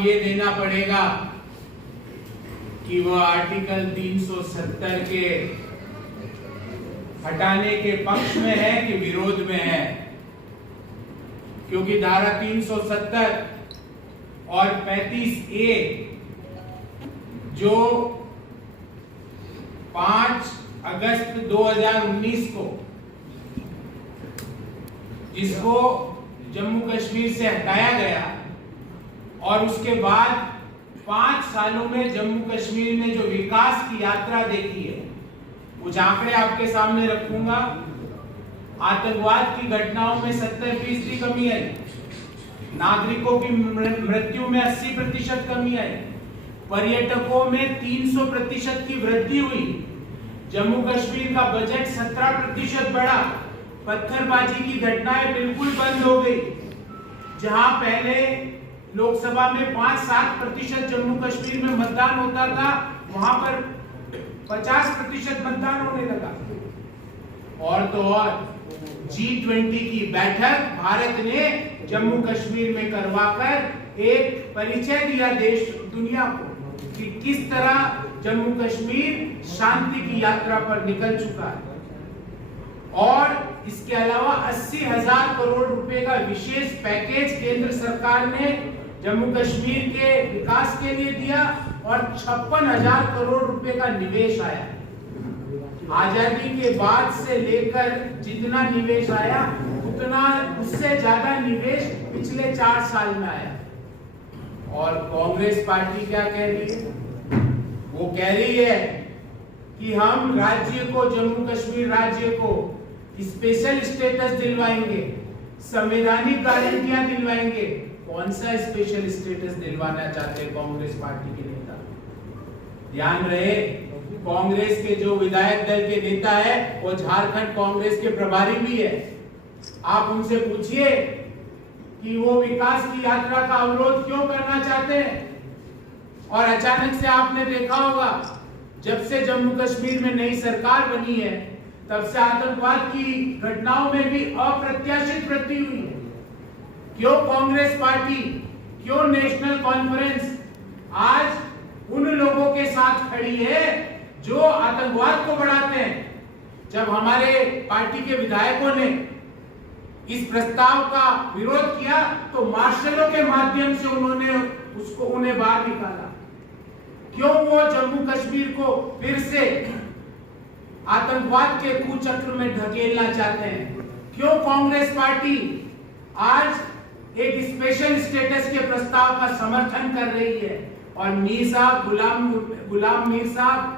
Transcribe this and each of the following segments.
जवाब ये देना पड़ेगा कि वह आर्टिकल 370 के हटाने के पक्ष में है कि विरोध में है, क्योंकि धारा 370 और 35A जो 5 अगस्त 2019 को जिसको जम्मू कश्मीर से हटाया गया और उसके बाद 5 सालों में जम्मू कश्मीर ने जो विकास की यात्रा देखी है, कुछ आंकड़े आपके सामने रखूंगा। आतंकवाद की घटनाओं में 70% कमी आई, नागरिकों की मृत्यु में 80% कमी आई, पर्यटकों में 300% की वृद्धि हुई, जम्मू कश्मीर का बजट 17% बढ़ा, पत्थरबाजी की घटनाएं बिल्कुल बंद हो गई। जहां पहले लोकसभा में 5-7% जम्मू कश्मीर में मतदान होता था, वहां पर 50% मतदान होने लगा। और तो और G20 की बैठक भारत ने जम्मू कश्मीर में करवाकर एक परिचय दिया देश दुनिया को कि किस तरह जम्मू कश्मीर शांति की यात्रा पर निकल चुका है। और इसके अलावा 80,000 करोड़ रुपए का विशेष पैकेज केंद्र सरकार ने जम्मू कश्मीर के विकास के लिए दिया और 56,000 करोड़ रुपए का निवेश आया। आजादी के बाद से लेकर जितना निवेश आया उतना उससे ज्यादा निवेश पिछले 4 साल में आया। और कांग्रेस पार्टी क्या कह रही है? वो कह रही है कि हम राज्य को, जम्मू कश्मीर राज्य को स्पेशल स्टेटस दिलवाएंगे, संवैधानिक गारंटियां दिलवाएंगे। कौन सा स्पेशल स्टेटस दिलवाना चाहते हैं कांग्रेस पार्टी के नेता? ध्यान रहे, कांग्रेस के जो विधायक दल के नेता है वो झारखंड कांग्रेस के प्रभारी भी है। आप उनसे पूछिए कि वो विकास की यात्रा का अवरोध क्यों करना चाहते हैं। और अचानक से आपने देखा होगा, जब से जम्मू कश्मीर में नई सरकार बनी है तब से आतंकवाद की घटनाओं में भी अप्रत्याशित वृद्धि हुई है। क्यों कांग्रेस पार्टी, क्यों नेशनल कॉन्फ्रेंस आज उन लोगों के साथ खड़ी है जो आतंकवाद को बढ़ाते हैं? जब हमारे पार्टी के विधायकों ने इस प्रस्ताव का विरोध किया तो मार्शलों के माध्यम से उन्होंने उन्हें बाहर निकाला। क्यों वो जम्मू कश्मीर को फिर से आतंकवाद के कुचक्र में ढकेलना चाहते हैं? क्यों कांग्रेस पार्टी आज एक स्पेशल स्टेटस के प्रस्ताव का समर्थन कर रही है? और मीर साहब, गुलाम मीर साहब,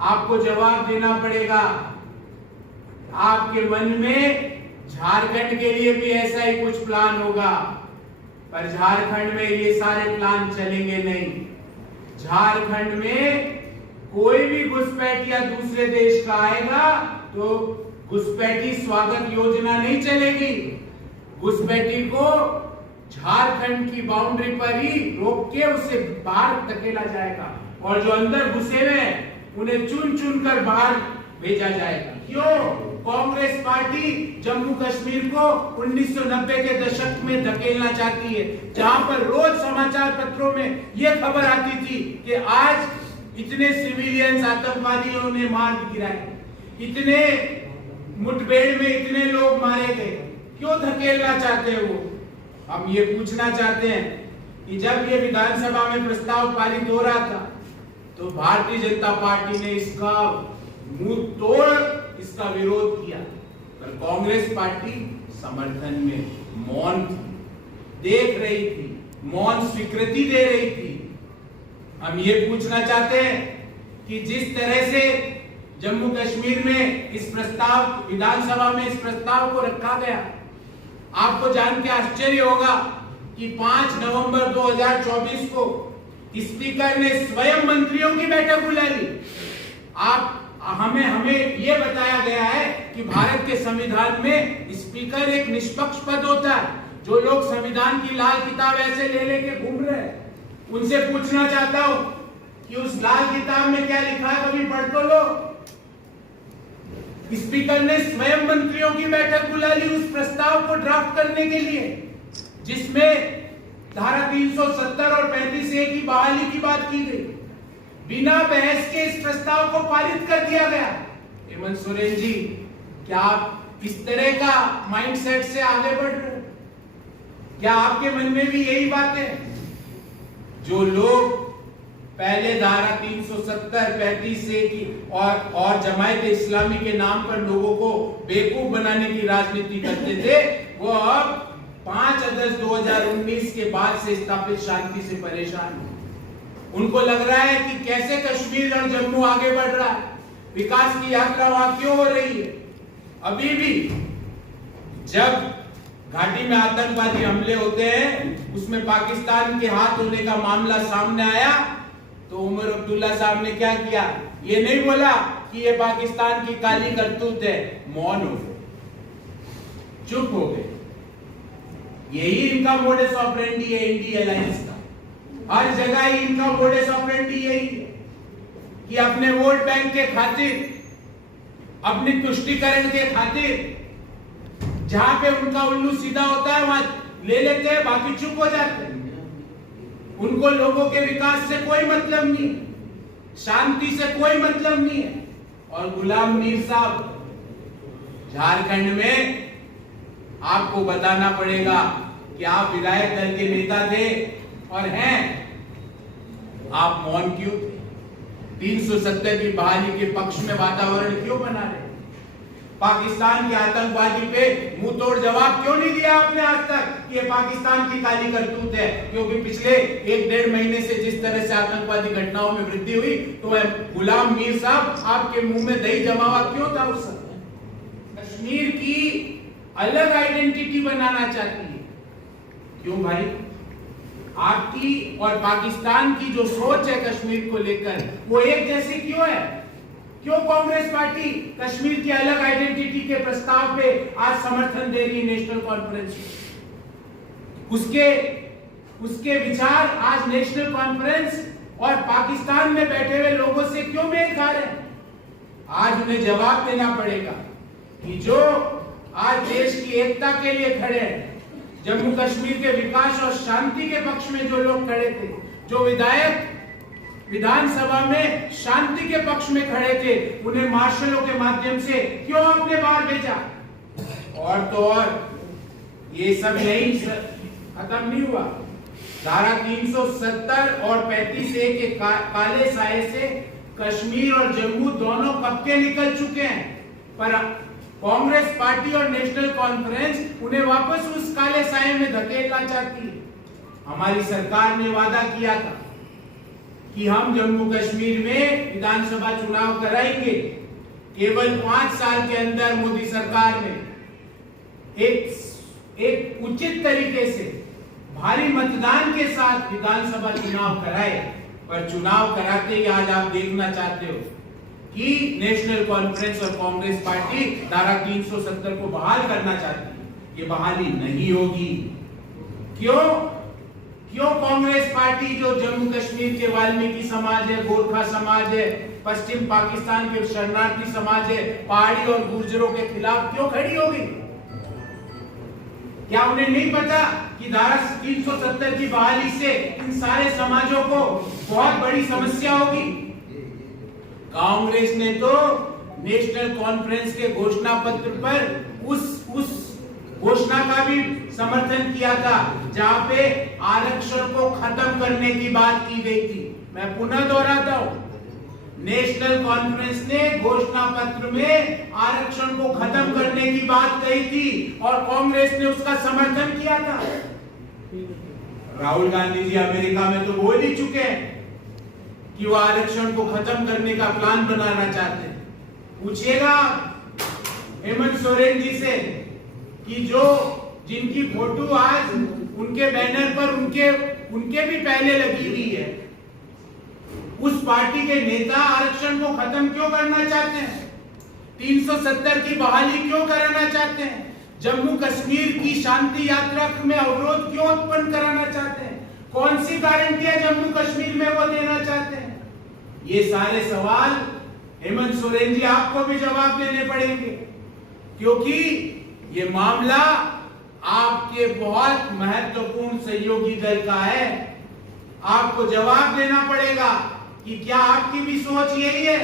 आपको जवाब देना पड़ेगा। आपके मन में झारखंड के लिए भी ऐसा ही कुछ प्लान होगा, पर झारखंड में ये सारे प्लान चलेंगे नहीं। झारखंड में कोई भी घुसपैठिया दूसरे देश का आएगा तो घुसपैठी स्वागत योजना नहीं चलेगी। घुसपैठी को झारखंड की बाउंड्री पर ही रोक के उसे बाहर धकेला जाएगा और जो अंदर घुसे हुए हैं उन्हें चुन चुन कर बाहर भेजा जाएगा। क्यों कांग्रेस पार्टी जम्मू कश्मीर को 1990 के दशक में धकेलना चाहती है, जहां पर रोज समाचार पत्रों में यह खबर आती थी कि आज इतने सिविलियंस आतंकवादियों ने मार गिराए, इतने मुठभेड़ में इतने लोग मारे गए। क्यों धकेलना चाहते हैं वो? हम ये पूछना चाहते हैं कि जब ये विधानसभा में प्रस्ताव पारित हो रहा था तो भारतीय जनता पार्टी ने इसका मुंह तोड़ इसका विरोध किया, पर कांग्रेस पार्टी समर्थन में मौन थी, देख रही थी, मौन स्वीकृति दे रही थी। हम ये पूछना चाहते हैं कि जिस तरह से जम्मू कश्मीर में इस प्रस्ताव, विधानसभा में इस प्रस्ताव को रखा गया, आपको जान के आश्चर्य होगा कि 5 नवंबर 2024 को स्पीकर ने स्वयं मंत्रियों की बैठक बुला ली। हमें यह बताया गया है कि भारत के संविधान में स्पीकर एक निष्पक्ष पद होता है। जो लोग संविधान की लाल किताब ऐसे ले लेके घूम रहे हैं, उनसे पूछना चाहता हूं कि उस लाल किताब में क्या लिखा है, कभी पढ़ तो लो। स्पीकर ने स्वयं मंत्रियों की बैठक बुला ली उस प्रस्ताव को ड्राफ्ट करने के लिए, जिसमें धारा 370 और 35A की बहाली की बात की गई। बिना बहस के इस प्रस्ताव को पारित कर दिया गया। हेमंत सोरेन जी, क्या आप इस तरह का माइंडसेट से आगे बढ़ रहे हैं? क्या आपके मन में भी यही बात है? जो लोग पहले धारा 370, 35A की और जमायत इस्लामी के नाम पर लोगों को बेवकूफ बनाने की राजनीति करते थे, वो अब 5 अगस्त 2019 के बाद से स्थापित शांति से परेशान है। उनको लग रहा है कि कैसे कश्मीर और जम्मू आगे बढ़ रहा है, विकास की यात्रा वहां क्यों हो रही है। अभी भी जब घाटी में आतंकवादी हमले होते हैं, उसमें पाकिस्तान के हाथ होने का मामला सामने आया, तो उमर अब्दुल्ला साहब ने क्या किया? ये नहीं बोला कि ये पाकिस्तान की काली करतूत है, मौन हो गए, चुप हो गए। यही इनका मोडस ऑपरेंडी है इंडी अलायंस का। हर जगह ही इनका मोडस ऑपरेंडी यही है कि अपने वोट बैंक के खातिर, अपनी तुष्टीकरण के खातिर, जहां पे उनका उल्लू सीधा होता है वहां ले लेते हैं, बाकी चुप हो जाते हैं। उनको लोगों के विकास से कोई मतलब नहीं है, शांति से कोई मतलब नहीं है। और गुलाम मीर साहब, झारखंड में आपको बताना पड़ेगा कि आप विधायक दल के नेता थे और हैं, आप मौन क्यों थे? 370 की बहाली के पक्ष में वातावरण क्यों बना रहे? पाकिस्तान के आतंकवादी पे मुंह तोड़ जवाब क्यों नहीं दिया आपने आज तक कि ये पाकिस्तान की काली करतूत है? क्योंकि पिछले 1-1.5 महीने से जिस तरह से आतंकवादी घटनाओं में वृद्धि हुई, तो गुलाम मीर साहब आपके मुंह में दही जमा हुआ क्यों था उस समय? कश्मीर की अलग आइडेंटिटी बनाना चाहती है। क्यों भाई? आपकी और पाकिस्तान की जो सोच है कश्मीर को लेकर, वो एक जैसी क्यों है? क्यों कांग्रेस पार्टी कश्मीर की अलग आइडेंटिटी के प्रस्ताव पे आज समर्थन दे रही है नेशनल कॉन्फ्रेंस? उसके विचार आज नेशनल कॉन्फ्रेंस और पाकिस्तान में बैठे हुए लोगों से क्यों मेल खा रहे हैं? आज उन्हें जवाब देना पड़ेगा कि जो आज देश की एकता के लिए खड़े हैं, जम्मू कश्मीर के विकास और शांति के पक्ष में जो लोग खड़े थे, जो विधायक विधानसभा में शांति के पक्ष में खड़े थे, उन्हें मार्शलों के माध्यम से क्यों आपने बाहर भेजा? और तो और ये सब यही खत्म नहीं हुआ। धारा 370 और 35A के काले साए से कश्मीर और जम्मू दोनों कब के निकल चुके हैं, पर कांग्रेस पार्टी और नेशनल कॉन्फ्रेंस उन्हें वापस उस काले साए में धकेलना चाहती है। हमारी सरकार ने वादा किया था कि हम जम्मू कश्मीर में विधानसभा चुनाव कराएंगे। केवल 5 साल के अंदर मोदी सरकार ने एक उचित तरीके से भारी मतदान के साथ विधानसभा चुनाव कराए, पर चुनाव कराते ही आज आप देखना चाहते हो कि नेशनल कॉन्फ्रेंस और कांग्रेस पार्टी धारा 370 को बहाल करना चाहती है। ये बहाली नहीं होगी। क्यों कांग्रेस पार्टी जो जम्मू कश्मीर के वाल्मीकि समाज है, गोरखा समाज है, पश्चिम पाकिस्तान के शरणार्थी समाज है, पहाड़ी और गुर्जरों के खिलाफ क्यों खड़ी होगी? क्या उन्हें नहीं पता कि धारा 370 की बहाली से इन सारे समाजों को बहुत बड़ी समस्या होगी? कांग्रेस ने तो नेशनल कॉन्फ्रेंस के घोषणा पत्र पर उस घोषणा का भी समर्थन किया था जहां पे आरक्षण को खत्म करने की बात की गई थी। मैं पुनः दोहराता हूं, नेशनल कॉन्फ्रेंस ने घोषणा पत्र में आरक्षण को खत्म करने की बात कही थी और कांग्रेस ने उसका समर्थन किया था। राहुल गांधी जी अमेरिका में तो बोल ही चुके हैं कि वो आरक्षण को खत्म करने का प्लान बनाना चाहते हैं। पूछिएगा हेमंत सोरेन जी से कि जिनकी फोटो आज उनके बैनर पर उनके भी पहले लगी हुई है, उस पार्टी के नेता आरक्षण को खत्म क्यों करना चाहते हैं? 370 की बहाली क्यों कराना चाहते हैं? जम्मू कश्मीर की शांति यात्रा में अवरोध क्यों उत्पन्न कराना चाहते हैं? कौन सी गारंटियां जम्मू कश्मीर में वो देना चाहते हैं? ये सारे सवाल हेमंत सोरेन जी आपको भी जवाब देने पड़ेंगे, क्योंकि ये मामला आपके बहुत महत्वपूर्ण सहयोगी दल का है। आपको जवाब देना पड़ेगा कि क्या आपकी भी सोच यही है?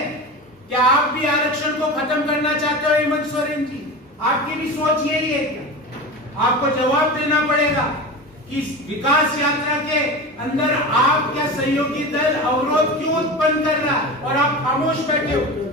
क्या आप भी आरक्षण को खत्म करना चाहते हो हेमंत सोरेन जी? आपकी भी सोच यही है क्या? आपको जवाब देना पड़ेगा कि इस विकास यात्रा के अंदर आप क्या सहयोगी दल अवरोध क्यों उत्पन्न कर रहा है और आप खामोश बैठे हो?